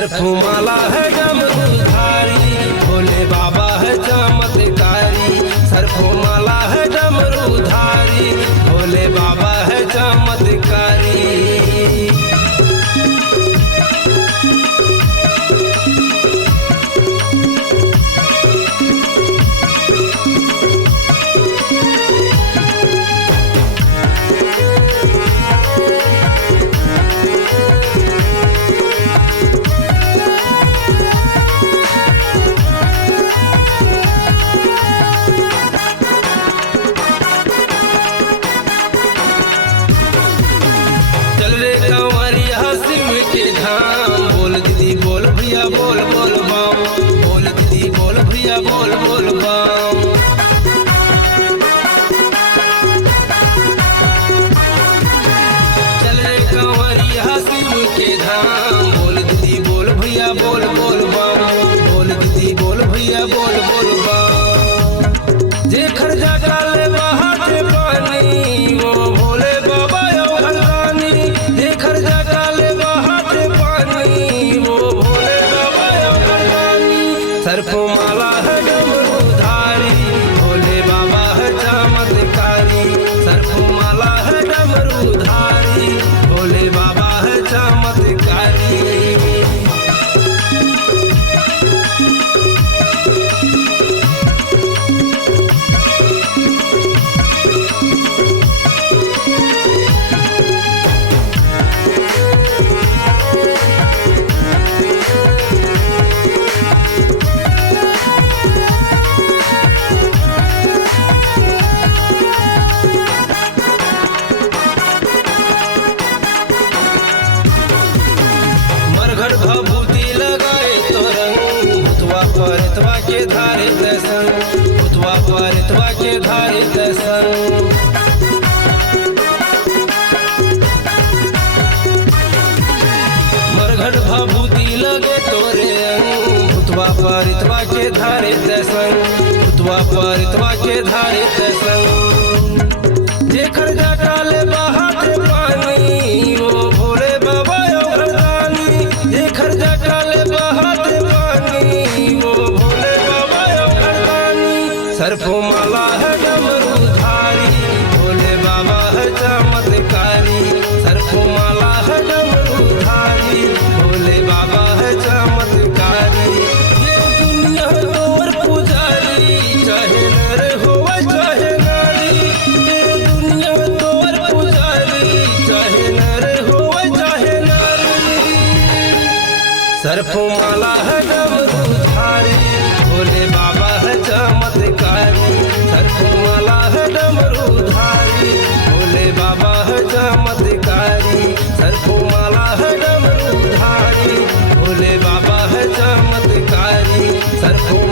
सरफुमाला है डमरूधारी, भोले बाबा है चमत्कारी। सरफुमाला है डमरूधारी, भोले बाबा है चमत्कारी। चल रे कंवरिया शिव के धाम, बोल दीदी बोल भैया बोल बोल बम, बोल दीदी बोल भैया बोल बोल बम। चल रे कंवरिया शिव के धाम, बोल दीदी बोल भैया बोल बोल बम, बोल दीदी बोल भैया बोल बोल बम। जे खर्चा डाले बहाते पानी, वो भोले बाबा खर्चा डाले बहाते पानी, वो भोले बाबा अवतानी। सरफुमाला है डमरूधारी, भोले बाबा है चमत्कारी। सरफुमाला है डमरूधारी, भोले बाबा है चमत्कारी। घर भभूति लगाए तो रंग, भूतवा परतवा के धारे दर्शन, भूतवा परतवा के धारे दर्शन। मरघट भभूति लगे तोरे अंग, भूतवा परतवा के धारे दर्शन, भूतवा परतवा के धारे दर्शन। जे खर्चा डाले बहाते पानी, वो भोले बाबा खर्चा डाले बहाते पानी, वो भोले बाबा अवतानी। सरफुमाला है डमरूधारी, भोले बाबा है चमत्कारी। सरफुमाला है डमरूधारी, भोले बाबा है चमत्कारी। ये दुनिया तोर पुजारी, चाहे नर हो चाहे नारी। ये दुनिया तोर पुजारी, चाहे नर हो चाहे नारी। सरफुमाला है डमरूधारी, भोले बाबा है चमत्कारी। सरफुमाला है डमरूधारी, भोले बाबा है चमत्कारी। सरफुमाला है डमरूधारी, भोले बाबा है चमत्कारी। सरफुमाला